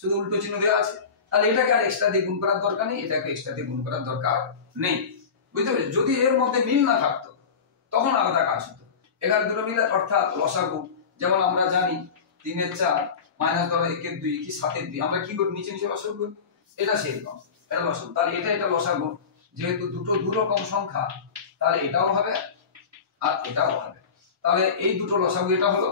শুধু উল্টো চিহ্ন দেওয়া আছে। তাহলে এটাকে আর এক্সট্রা দিয়ে গুণ করার দরকার নেই, এটাকে এক্সট্রা দিয়ে গুণ করার দরকার নেই, বুঝতে পেরেছো? যদি এর মধ্যে মিল না থাকতো তখন আলাদা কাজ হতো। এখানে দুটো মিল, অর্থাৎ লসাগু, যেমন আমরা জানি 3 এর 4 মাইনাস ধরো 1 এর 2 কি 7 এর 2, আমরা কি করি নিচে নিচে লসাগু করি, এটা সেরকম, এটা লসাগু। তাহলে এটা লসাগু, যেহেতু দুটো দু রকম সংখ্যা, তাহলে এটাও হবে আর এটাও হবে। তাহলে এই দুটো লসাগু, এটা হলো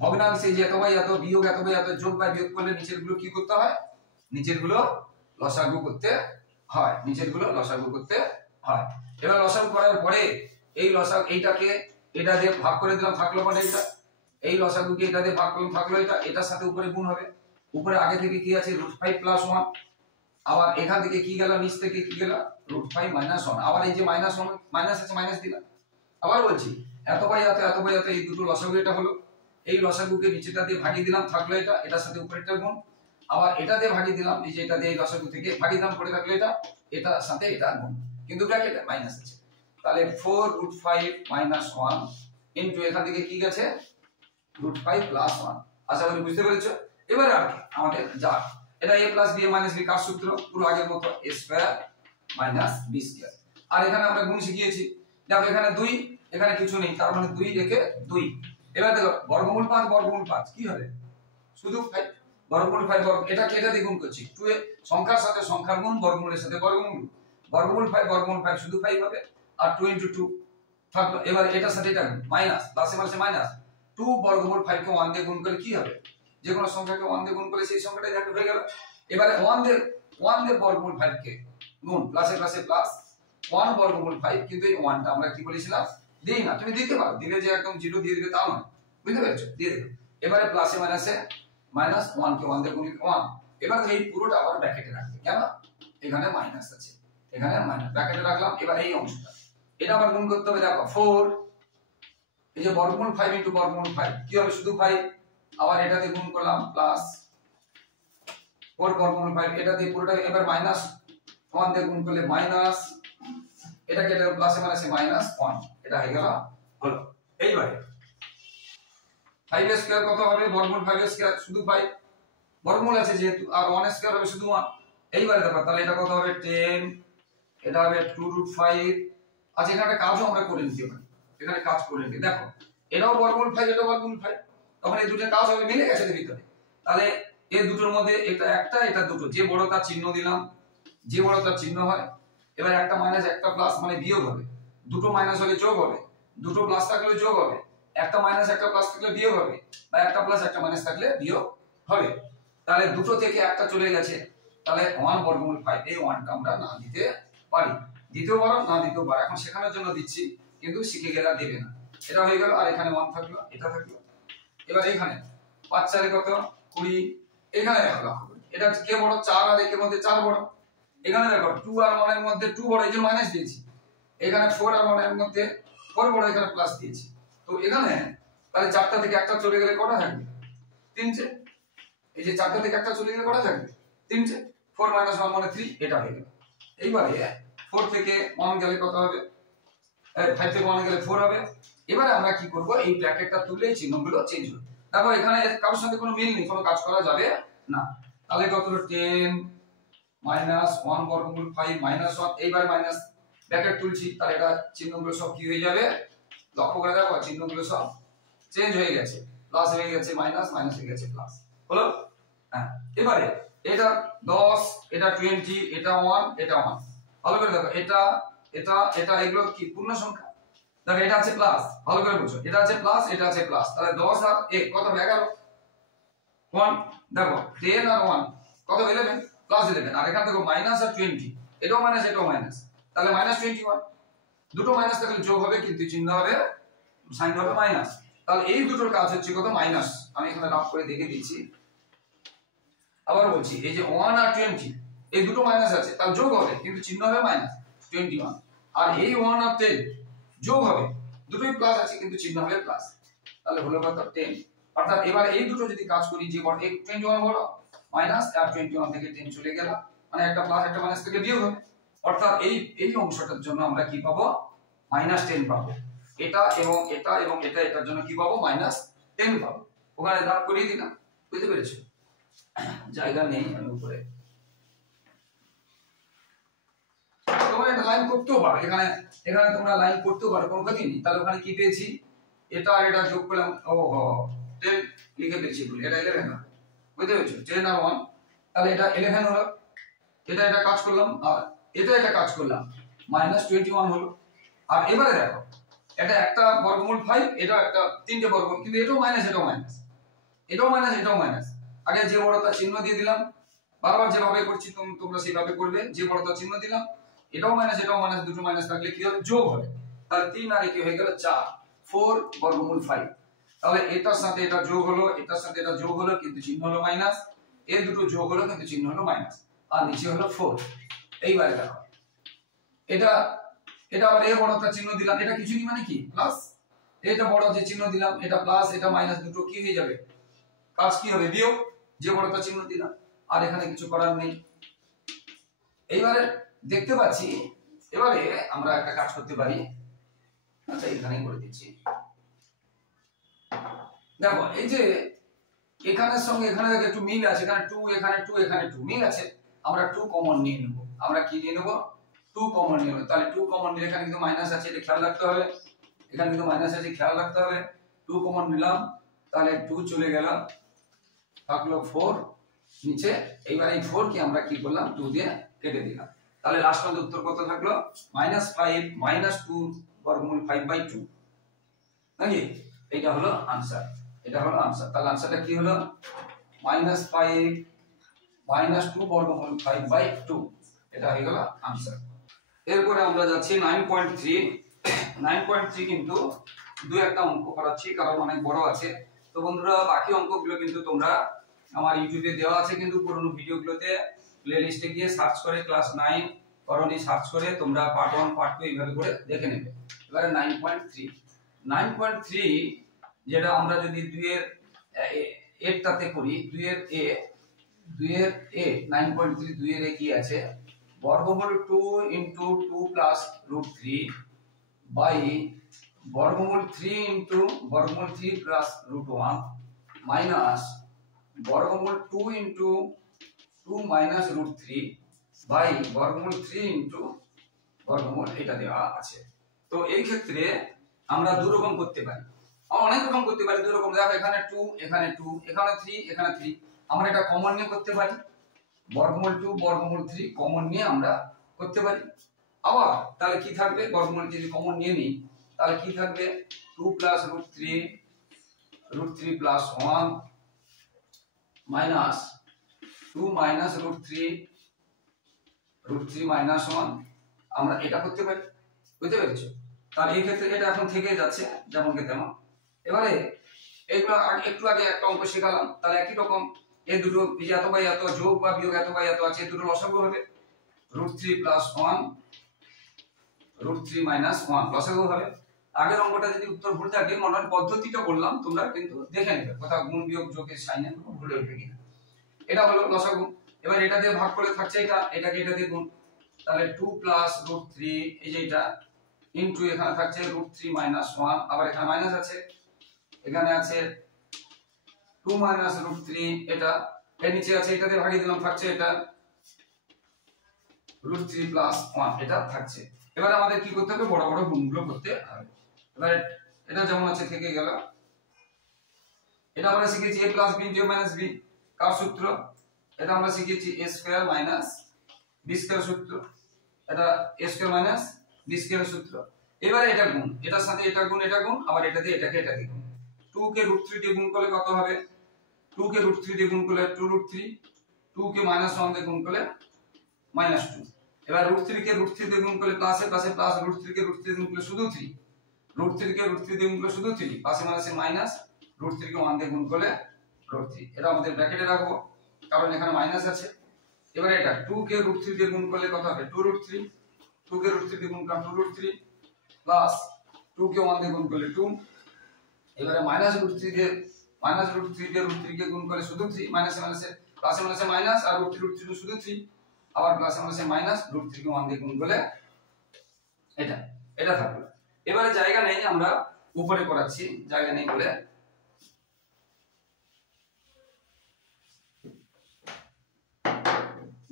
ভগ্নাংশে যে এত বাই এত বিয়োগ এত বাই এত যোগ বাই বিয়োগ করলে নিচের গুলো কি করতে হয়, নিচের গুলো লসাগু করতে হয়, নিচের গুলো লসাগু করতে হয়। এবার লসাগু করার পরে এই লসাগু, এইটাকে এটা দিয়ে ভাগ করে দিলাম, থাকলো মানে এটা, এই লসাগুকে এটা দিয়ে ভাগ করলাম, থাকলো এটা, এটার সাথে উপরে গুণ হবে। উপরে আগে থেকে কি আছে √5 + 1, আবার এখান থেকে কি গেল, নিচ থেকে কি গেল √5 - 1, আবার এই যে -1 মাইনাস আছে মাইনাস দিলাম। আবার বলছি এত বাই এত এত বাই এত, এই দুটো লসাগু এটা হলো, এই লসাগুকে নিচেটা দিয়ে ভাগিয়ে দিলাম, থাকলো এটা, এটার সাথে উপরেরটা গুণ, আবার এটা দিয়ে ভাগিয়ে দিলাম, এই যে এটা দিয়ে এই লসাগু থেকে ভাগিয়ে দিলাম, পড়ে থাকলো এটা, এটার সাথে এটা গুণ, কিন্তু ব্র্যাকেটে মাইনাস আছে। তাহলে 4√5 - 1 ইনটু এখান থেকে কি গেছে √5 + 1। আশা করি বুঝতে পেরেছো। এবারে আর আমাদের যা এটা a + b - b কার সূত্র, পুরো আগের মতো a² - b²। আর এখানে আমরা গুণ শিখিয়েছি, দেখো এখানে 2, এখানে কিছু নেই, তার মানে 2 রেখে 2। এবার দেখো বর্গমূল 5 বর্গমূল 5 কি হবে, শুধু 5 বর্গমূল 5 বর্গ, এটাকে এটা দিয়ে গুণ করছি, 2 এ সংখ্যার সাথে সংখ্যার গুণ, বর্গমূলের সাথে বর্গমূল, বর্গমূল 5 বর্গমূল 5 শুধু 5 হবে, আর 2 * 2 থাকলো। এবার এটার সাথে এটা মাইনাস, প্লাসে মাইনাসে মাইনাস, 2 বর্গমূল 5 কে 1 দিয়ে গুণ করে কি হবে, যে কোনো সংখ্যাকে 1 দিয়ে গুণ করে সেই সংখ্যাটাই দেখো হয়ে গেল। এবারে 1 দিয়ে বর্গমূল 5 কে গুণ, প্লাসে প্লাসে প্লাস 1 বর্গমূল 5, কিন্তু এই 1টা আমরা কি বলেছিলাম দেই না, তুমি দিতে পারো, দিলে যে একদম 0 দিয়ে দিবে তাও নয়, বুঝতে পেরেছো, দিয়ে দিবে। এবারে প্লাসে মাইনাসে মাইনাস, 1 কে 1 দিয়ে গুণ 1। এবার এই পুরোটা আবার ব্র্যাকেটে রাখবে, কেন এখানে মাইনাস আছে, এখানে মাইনাস ব্র্যাকেটে রাখলাম। এবার এই অংশটা এটা আবার গুণ করতে হবে, দেখো 4, এই যে বর্গমূল 5 * বর্গমূল 5 কি হবে, শুধু 5, আবার এটাতে গুণ করলাম প্লাস 4 বর্গমূল 5 এটা দিয়ে পুরোটা এবার মাইনাস 1 দিয়ে গুণ করলে মাইনাস এটাকে এটা প্লাসে মাইনাসে মাইনাস 1 এটা হয়ে গেল হলো। এইবারে 5 এর স্কয়ার কত হবে বর্গমূল 5 এর স্কয়ার শুধু 5 বর্গমূল আছে যেহেতু আর 1 এর স্কয়ার হবে শুধু 1 এইবারে দেখো তাহলে এটা কত হবে 10 এটা হবে 2√5 আচ্ছা এখানে একটা কাজও আমরা করে নিতে পারি এখানে কাজ করে নিতে দেখো এটাও বর্গমূল 5 এটাও বর্গমূল 5 তখন এই দুটোর কাজ হবে মিলে গেছে এর ভিতরে তাহলে এই দুটোর মধ্যে এটা একটা এটা দুটো যে বড় তার চিহ্ন দিলাম যে বড় তার চিহ্ন হয় এবার একটা মাইনাস একটা প্লাস মানে বিয়োগ হবে দুটো মাইনাস হলে যোগ হবে দুটো প্লাস থাকলে যোগ হবে একটা মাইনাস একটা প্লাস থাকলে বিয়োগ হবে বা একটা প্লাস একটা মাইনাস থাকলে বিয়োগ হবে তাহলে দুটো থেকে একটা চলে গেছে তাহলে 1 বর্গমূল 5 এই 1টা আমরা না দিতে পারি দ্বিতীয় বার না দ্বিতীয় বার এখন শেখানোর জন্য দিচ্ছি কিন্তু শিখে গেলে দেবে না এটা হয়ে গেল আর এখানে 1 থাকলো এটা থাকলো এবার এখানে 5 4 কত 20 এখানে দেখো লক্ষ্য করি এটা কে বড় 4 আর এর মধ্যে 4 বড় এখানে দেখো 2 আর 1 এর মধ্যে 2 বড় এই যে মাইনাস দিয়েছি এখানে 4 আর 1 এর মধ্যে 4 বড় এখানে প্লাস দিয়েছি তো এখানে তাহলে 4টা থেকে একটা চলে গেলে কটা থাকবে তিনটে এই যে 4টা থেকে একটা চলে গেলে কটা থাকবে তিনটে 4 1 মানে 3 এটা হয়ে গেল এইবারে 4 থেকে 1 গেলে কত হবে 5 থেকে 1 গেলে 4 হবে এবারে আমরা কি করব এই ব্র্যাকেটটা তুলে এই চিহ্নগুলো চেঞ্জ হবে দেখো এখানে কারোর সাথে কোনো মিল নেই কোনো কাজ করা যাবে না তাহলে কত হলো 10 1 বর্গমূল 5 1 এইবারে মাইনাস ব্র্যাকেট তুলছি তাহলে এটা চিহ্নগুলো সব কি হয়ে যাবে লক্ষ্য করে দেখো চিহ্নগুলো সব চেঞ্জ হয়ে গেছে প্লাস হয়ে গেছে মাইনাস মাইনাস হয়ে গেছে প্লাস হলো হ্যাঁ এবারে এটা 10 এটা 20 এটা 1 এটা 1 ভালো করে দেখো এটা এটা এটা এগুলো কি পূর্ণ সংখ্যা দেখো এটা আছে প্লাস ভালো করে বুঝো এটা আছে প্লাস এটা আছে প্লাস তাহলে 10 আর 1 কত 11 1 দেখো 10 আর 1 কত 11 প্লাস 11 আর এখান থেকে মাইনাস আর 20 এটাও মাইনাস এটাও মাইনাস তাহলে মাইনাস 21 দুটো মাইনাস থাকলে যোগ হবে কিন্তু চিহ্ন হবে সাইন হবে মাইনাস তাহলে এই দুটোর কাজ হচ্ছে কত মাইনাস আমি এখানে রাফ করে দেখে দিচ্ছি আবার বলছি এই যে 1 আর 20 এই দুটো মাইনাস আছে তার যোগ হবে কিন্তু চিহ্ন হবে মাইনাস 21 আর এই 1 আর 10 যোগ হবে দুটোই প্লাস আছে কিন্তু চিহ্ন হবে প্লাস তাহলে হলো কত 10 অর্থাৎ এবার এই দুটো যদি কাজ করি যে বড় 21 বড় মাইনাস আর 21 থেকে 10 চলে গেল মানে একটা প্লাস একটা মাইনাস থেকে বিয়োগ হবে অর্থাৎ এই অংশটার জন্য আমরা কি পাবো -10 পাবো এটা এবং এটা এবং এটা এটার জন্য কি পাবো -10 পাবো ওখানে দাগ করিয়ে দিলাম বুঝতে পেরেছো জায়গা নেই আমি উপরে তোমরা এটা লাইন করতেও পারো এখানে এখানে তোমরা লাইন করতেও পারো কোনো ক্ষতি নেই তাহলে ওখানে কি পেয়েছি এটা আর এটা যোগ করলাম ও 10 লিখে দিয়েছি বলে এটা 11 না বুঝতে পেরেছো 10 আর 1 তাহলে এটা 11 হলো এটা এটা কাজ করলাম আর এটা কাজ করলাম -21 হলো আর এবারে দেখো এটা একটা বর্গমূল 5 এটা একটা তিনটে বর্গমূল কিন্তু এটাও মাইনাস এটাও মাইনাস এটাও মাইনাস এটাও মাইনাস আগে যে বড়টা চিহ্ন দিয়ে দিলাম বারবার যেভাবে করছি তোমরা সেভাবে করবে যে বড়টা চিহ্ন দিলাম এটাও মাইনাস এটাও মাইনাস দুটো মাইনাস থাকলে কি হবে যোগ হবে তাহলে 3 আর 1 হয়ে গেল 4 4 বর্গমূল 5 তাহলে এটার সাথে এটা যোগ হলো এটার সাথে এটা যোগ হলো কিন্তু চিহ্ন হলো মাইনাস এই দুটো যোগ হলো কিন্তু চিহ্ন হলো মাইনাস আর নিচে হলো 4 এইবারে দেখো এটা এটা আবার এই বড়টা চিহ্ন দিলাম এটা কিছুই মানে কি প্লাস এটা বড় যে চিহ্ন দিলাম এটা প্লাস এটা মাইনাস দুটো কি হয়ে যাবে কাজ কি হবে বিয়োগ যে বড়টা চিহ্ন দিলাম আর এখানে কিছু করার নেই এইবারে দেখতে পাচ্ছি এবারে আমরা একটা কাজ করতে পারি আচ্ছা এখানেই করে দিচ্ছি দেখো এই যে এখানের সঙ্গে এখানে একটু মিল আছে এখানে 2 এখানে 2 এখানে 2 মিল আছে আমরা 2 কমন নিয়ে নেব আমরা কি নিয়ে নেব 2 কমন নিয়ে নেব তাহলে 2 কমন নিলে এখানে কিন্তু মাইনাস আছে এটা খেয়াল রাখতে হবে এখানে কিন্তু মাইনাস আছে খেয়াল রাখতে হবে 2 কমন নিলাম তাহলে 2 চলে গেল থাকলো 4 নিচে এইবার এই 4 কে আমরা কি করলাম 2 দিয়ে কেটে দিলাম তাহলে লাস্ট পর্যন্ত উত্তর কত থাকলো -5 -2 বর্গমূল 5/2 নাকি এটা হলো आंसर এটা হলো आंसर তাহলে आंसरটা কি হলো -5 -2 বর্গমূল 5/2 এটা হয়ে গেল आंसर এরপরে আমরা যাচ্ছি 9.3 কিন্তু দুই একটা অঙ্ক করাচ্ছি কারণ অনেক বড় আছে তো বন্ধুরা বাকি অঙ্কগুলো কিন্তু তোমরা আমার ইউটিউবে দেওয়া আছে কিন্তু পুরনো ভিডিওগুলোতে প্লেলিস্টে গিয়ে সার্চ করে ক্লাস 9 করণী সার্চ করে তোমরা পার্ট 1 পার্ট 2 এইভাবে করে দেখে নেবে এবারে 9.3 যেটা আমরা যদি 2 এর এরটাতে করি 2 এর এ 2 এর a 9.3 2 এর a কি আছে বর্গমূল 2 ইনটু 2 প্লাস √3 বাই বর্গমূল 3 ইনটু বর্গমূল 3 প্লাস √1 মাইনাস বর্গমূল 2 ইনটু 2 মাইনাস √3 বাই বর্গমূল 3 ইনটু বর্গমূল এটা দেওয়া আছে। তো এই ক্ষেত্রে আমরা দুই রকম করতে পারি, অনেক রকম করতে পারি। দুই রকম, দেখো এখানে 2 এখানে 2 এখানে 3 এখানে 3, আমরা এটা কমন নিয়ে করতে পারি। বর্গমূল 2 বর্গমূল 3 কমন নিয়ে আমরা করতে পারি। আবার তাহলে কি থাকবে, বর্গমূল যদি কমন নিয়ে নিই তাহলে কি থাকবে 2 plus √3 plus 1 minus 2 minus √3 minus 1, আমরা এটা করতে পারি। বুঝতে পেরেছো? তাহলে এই ক্ষেত্রে এটা এখন থেকে যাচ্ছে যেমন কে তেমন। এবারে এইগুলো একটু আগে একটা অঙ্ক শেখালাম, তাহলে একই রকম এই দুটো এত বাই এত যোগ বা বিয়োগ এত বাই এত আছে, দুটো লসাগু হবে √3 প্লাস 1 √3 মাইনাস 1 লসাগু হবে। আগের অঙ্কটা যদি উত্তর ভুল থাকে মনে হয় পদ্ধতিটা বললাম, তোমরা কিন্তু দেখে নেবে কোথাও গুণ বিয়োগ যোগের সাইনে কোনো ভুল হয়ে কিনা। এটা হলো লসাগু। এবার এটা দিয়ে ভাগ করে থাকছে এটাকে এটা দিয়ে গুণ, তাহলে 2 প্লাস √3 এই যে এটা ইনটু এখানে থাকছে √3 মাইনাস 1, আবার এখানে মাইনাস আছে, এখানে আছে 2 মাইনাস √3 এটা এর নিচে আছে, এটা দিয়ে ভাগিয়ে দিলাম, থাকছে এটা √3 প্লাস 1 এটা থাকছে। এবার আমাদের কি করতে হবে, বড় বড় গুণগুলো করতে হবে। এবার এটা যেমন আছে থেকে গেল। এটা আমরা শিখেছি a plus b into minus b কার সূত্র, এটা আমরা শিখেছি a square minus b square সূত্র, এটা a square minus b square সূত্র। এবারে এটা গুণ, এটার সাথে এটা গুণ, আবার এটা দিয়ে এটাকে এটা দিয়ে গুণ। 2 কে √3 দিয়ে গুণ করলে কত হবে, 2 কে √3 দিয়ে গুণ করলে 2√3, 2 কে -1 দিয়ে গুণ করলে -2। এবার √3 কে √3 দিয়ে গুণ করলে প্লাসে প্লাসে প্লাস, √3 কে √3 দিয়ে গুণ করলে শুধু 3, √3 কে √3 দিয়ে গুণ করলে শুধু 3, পাশে মাইনাসে মাইনাস, √3 কে 1 দিয়ে গুণ করলে √3। এটা আমাদের ব্র্যাকেটে রাখবো কারণ এখানে মাইনাস আছে। এবারে এটা 2 কে √3 দিয়ে গুণ করলে কত হবে 2√3, 2 কে √3 দিয়ে গুণ করলে 2√3 প্লাস 2 কে 1 দিয়ে গুণ করলে 2। এবারে -√3 দিয়ে √3 কে গুণ করলে শুধু 3, মাইনাসে মাইনাসে প্লাসে মাইনাসে মাইনাস, আর √3 শুধু 3, আবার প্লাসে মাইনাসে মাইনাস, √3 কে 1 দিয়ে গুণ করলে এটা থাকলো। এবারে জায়গা নেই, আমরা উপরে করাচ্ছি, জায়গা নেই বলে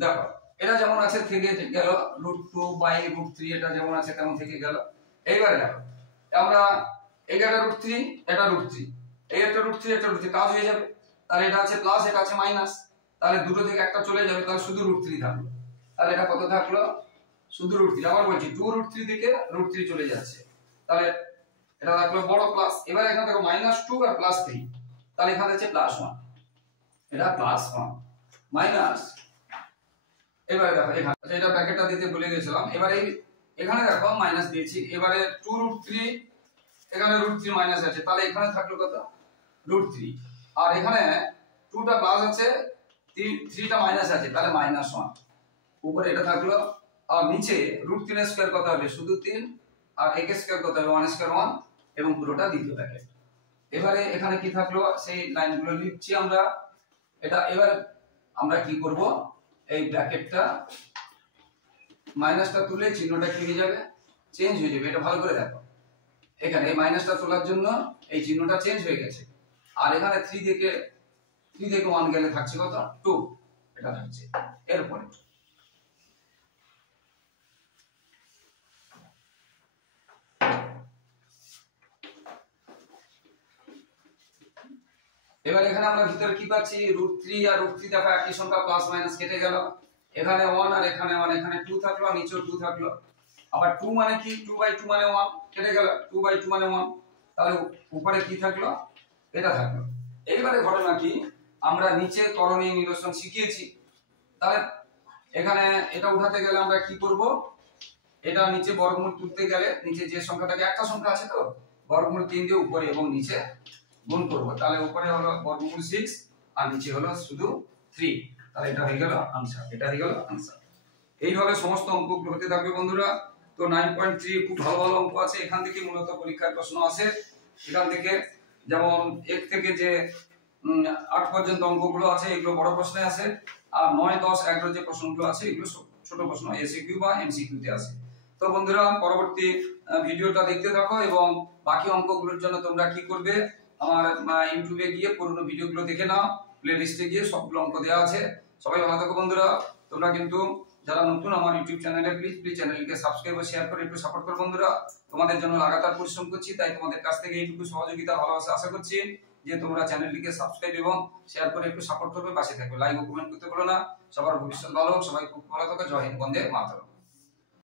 দেখো এটা যেমন আছে থেকে গেল, √2 বাই √3 এটা যেমন আছে তেমন থেকে গেল। এইবারে দেখো আমরা এটা √3 এটা √3 এই একটা √3 এটা √3 কাজ হয়ে যাবে। তাহলে এটা আছে প্লাস এটা আছে মাইনাস, তাহলে দুটো থেকে একটা চলে যাবে, তাহলে শুধু √3 থাকলো। তাহলে এটা কত থাকলো, শুধু √3। আবার বলছি 2√3 থেকে √3 চলে যাচ্ছে, তাহলে এটা থাকলো বড় প্লাস। এবার এখানে দেখো -2 আর +3, তাহলে এখানে আছে +1, এটা +1 মাইনাস। এবারে দেখো এখানে এটা ব্র্যাকেটটা দিতে ভুলে গেছিলাম। এবারে এখানে দেখো মাইনাস দিয়েছি, এবারে 2√3 এখানে √3 মাইনাস আছে, তাহলে এখানে থাকলো কত √3, আর এখানে 2টা প্লাস আছে 3টা মাইনাস আছে, তাহলে -1। উপরে এটা থাকলো, আর নিচে √3 এর স্কয়ার কত হবে শুধু 3, আর a স্কয়ার কত হবে 1 স্কয়ার 1, এবং পুরোটা দ্বিতীয় ব্র্যাকেট। এবারে এখানে কি থাকলো, সেই লাইনগুলো লিখছি আমরা। এটা এবার আমরা কি করব, এই ব্র্যাকেটটা মাইনাসটা তুলে চিহ্নটা কি হয়ে যাবে, চেঞ্জ হয়ে যাবে। এটা ভালো করে দেখো, এখানে এই মাইনাসটা তোলার জন্য এই চিহ্নটা চেঞ্জ হয়ে গেছে, আর এখানে 3 থেকে 1 গেলে থাকছে কত 2, এটা থাকছে। এরপরে এবার এখানে আমরা ভিতরে কি পাচ্ছি, √3 আর √3 দেখো একই সংখ্যা, প্লাস মাইনাস কেটে গেল। এখানে 1 আর এখানে 1, এখানে 2 থাকলো আর নিচেও 2 থাকলো। আবার 2 মানে কি, 2/2 মানে 1 কেটে গেল, 2/2 মানে 1, তাহলে উপরে কি থাকলো, এটা থাকলো। এইবারে ঘটনা কি, আমরা নিচে করণীয় নিরসন শিখিয়েছি, তাহলে এখানে এটা উঠাতে গেলে আমরা কি করব, এটা নিচে বর্গমূল তুলতে গেলে নিচে যে সংখ্যাটাকে, একটা সংখ্যা আছে তো, বর্গমূল 3 দিয়ে উপরে এবং নিচে গুণ করব। তাহলে উপরে হলো বর্গমূল 6 আর নিচে হলো শুধু 3, তাহলে এটা হয়ে গেল आंसर, এটা হয়ে গেল आंसर। এইভাবে সমস্ত অঙ্কগুলো হতে থাকবে বন্ধুরা। তো 9.3 খুব ভালো ভালো অঙ্ক আছে, এখান থেকে মূলত পরীক্ষার প্রশ্ন আসে। এখান থেকে যেমন 1 থেকে যে 8 পর্যন্ত অঙ্কগুলো আছে এগুলো বড় প্রশ্নে আছে, আর 9, 10, 11 যে প্রশ্নগুলো আছে এগুলো ছোট প্রশ্ন এসিকিউ বা এমসিকিউ তে আছে। তো বন্ধুরা পরবর্তী ভিডিওটা দেখতে থাকো এবং বাকি অঙ্কগুলোর জন্য তোমরা কি করবে, আমার ইউটিউবে গিয়ে পুরনো ভিডিওগুলো দেখে নাও, প্লেলিস্টে গিয়ে সবগুলো অঙ্ক দেওয়া আছে। সবাই ভালো থাকো বন্ধুরা। তোমরা কিন্তু যারা নতুন আমার ইউটিউব চ্যানেলে প্লিজ চ্যানেলকে সাবস্ক্রাইব ও শেয়ার করে একটু সাপোর্ট করো বন্ধুরা। তোমাদের জন্য লাগাতার পরিশ্রম করছি, তাই তোমাদের কাছ থেকে এইটুকু সহযোগিতা ভালোবাসা আশা করছি যে তোমরা চ্যানেলটিকে সাবস্ক্রাইব এবং শেয়ার করে একটু সাপোর্ট করবে, পাশে থাকবে, লাইক ও কমেন্ট করতে ভুলো না। সবার ভবিষ্যৎ ভালো হোক, সবাই খুব ভালো থাকো। জয় হিন্দ, বন্দে মাতরম।